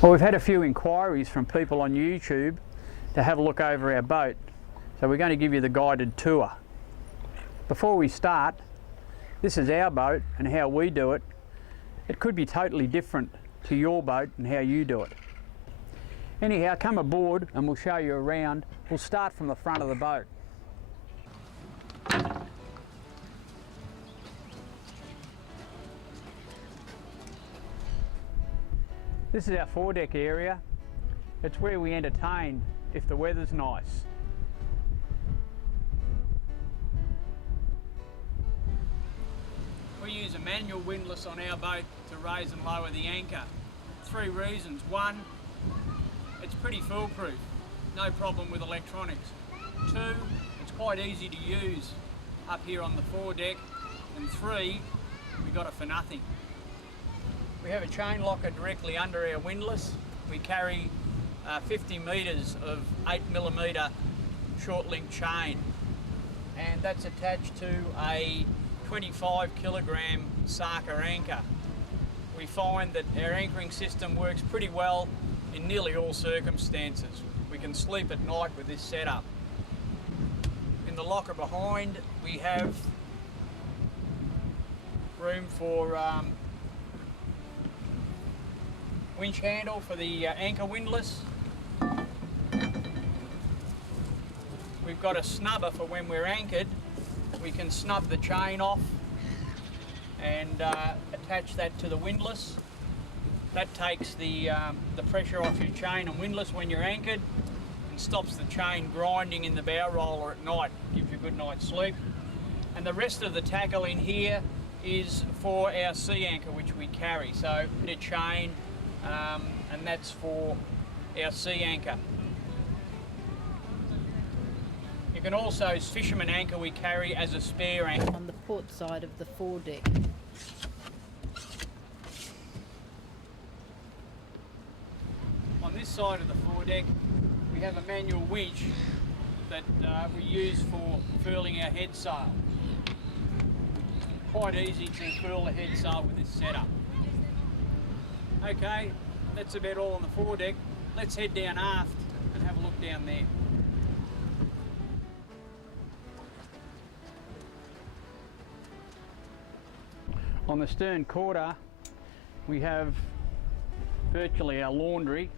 Well, we've had a few inquiries from people on YouTube to have a look over our boat, so we're going to give you the guided tour. Before we start, this is our boat and how we do it. It could be totally different to your boat and how you do it. Anyhow, come aboard and we'll show you around. We'll start from the front of the boat. This is our foredeck area. It's where we entertain if the weather's nice. We use a manual windlass on our boat to raise and lower the anchor. 3 reasons. 1, it's pretty foolproof, no problem with electronics. 2, it's quite easy to use up here on the foredeck. And 3, we got it for nothing. We have a chain locker directly under our windlass. We carry 50 metres of 8mm short link chain, and that's attached to a 25 kilogram Sarker anchor. We find that our anchoring system works pretty well in nearly all circumstances. We can sleep at night with this setup. In the locker behind we have room for winch handle for the anchor windlass. We've got a snubber for when we're anchored. We can snub the chain off and attach that to the windlass. That takes the pressure off your chain and windlass when you're anchored and stops the chain grinding in the bow roller at night, gives you a good night's sleep. And the rest of the tackle in here is for our sea anchor which we carry. So a bit of chain, and that's for our sea anchor. You can also, as fisherman anchor, we carry as a spare anchor. On the port side of the foredeck. On this side of the foredeck, we have a manual winch that we use for furling our head sail. Quite easy to furl the head sail with this setup. Okay, that's about all on the foredeck. Let's head down aft and have a look down there. On the stern quarter, we have virtually our laundry.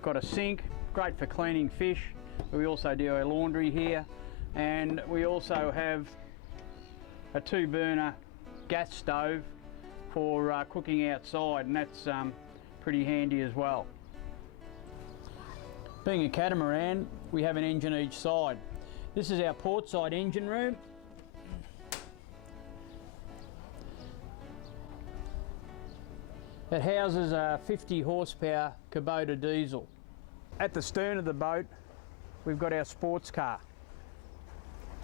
Got a sink, great for cleaning fish. We also do our laundry here, and we also have a 2-burner gas stove for cooking outside, and that's pretty handy as well. Being a catamaran, we have an engine each side. This is our port side engine room. It houses a 50 horsepower Kubota diesel. At the stern of the boat, we've got our sports car.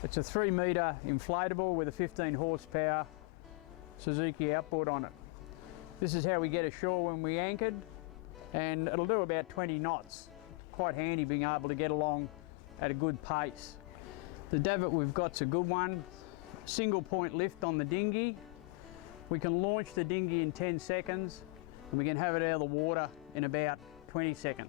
It's a 3-metre inflatable with a 15 horsepower Suzuki outboard on it. This is how we get ashore when we anchored, and it'll do about 20 knots. Quite handy being able to get along at a good pace. The davit we've got's a good one. Single point lift on the dinghy. We can launch the dinghy in 10 seconds and we can have it out of the water in about 20 seconds.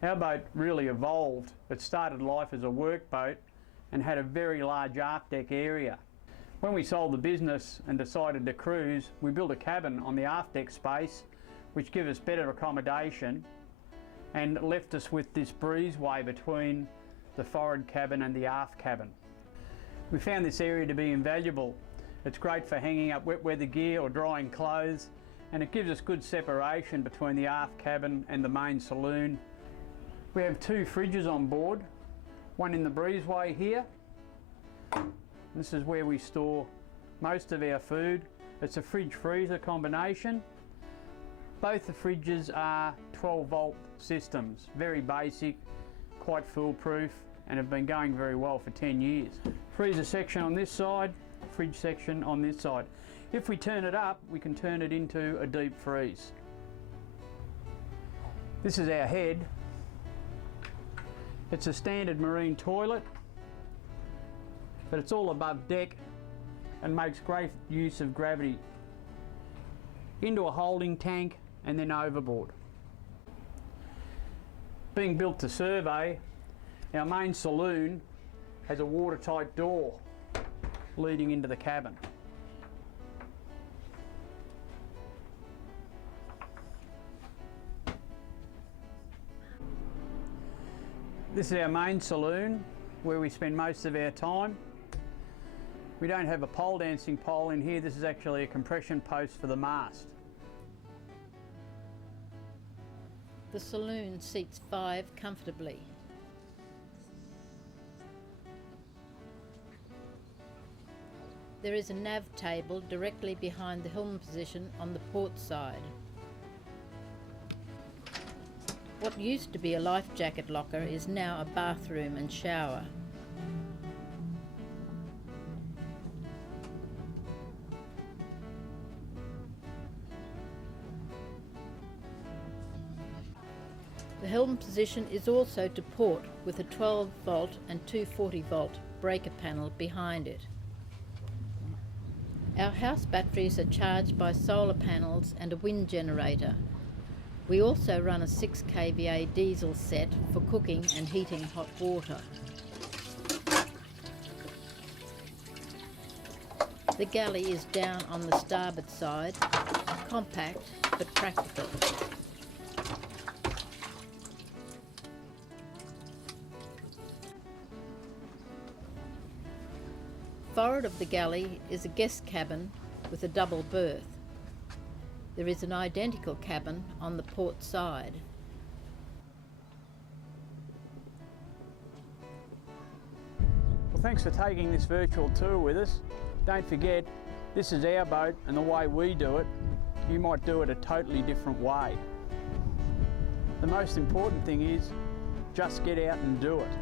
Our boat really evolved. It started life as a work boat and had a very large aft deck area. When we sold the business and decided to cruise, we built a cabin on the aft deck space which gave us better accommodation and left us with this breezeway between the forward cabin and the aft cabin. We found this area to be invaluable. It's great for hanging up wet weather gear or drying clothes, and it gives us good separation between the aft cabin and the main saloon. We have 2 fridges on board. one in the breezeway here. This is where we store most of our food. It's a fridge-freezer combination. Both the fridges are 12-volt systems, very basic, quite foolproof, and have been going very well for 10 years. Freezer section on this side, fridge section on this side. If we turn it up, we can turn it into a deep freeze. This is our head. It's a standard marine toilet, but it's all above deck and makes great use of gravity into a holding tank and then overboard. Being built to survey, our main saloon has a watertight door leading into the cabin. This is our main saloon where we spend most of our time. We don't have a pole dancing pole in here. This is actually a compression post for the mast. The saloon seats 5 comfortably. There is a nav table directly behind the helm position on the port side. What used to be a life jacket locker is now a bathroom and shower. The helm position is also to port with a 12-volt and 240-volt breaker panel behind it. Our house batteries are charged by solar panels and a wind generator. We also run a 6 kVA diesel set for cooking and heating hot water. The galley is down on the starboard side, compact but practical. Forward of the galley is a guest cabin with a double berth. There is an identical cabin on the port side. Well, thanks for taking this virtual tour with us. Don't forget, this is our boat, and the way we do it, you might do it a totally different way. The most important thing is just get out and do it.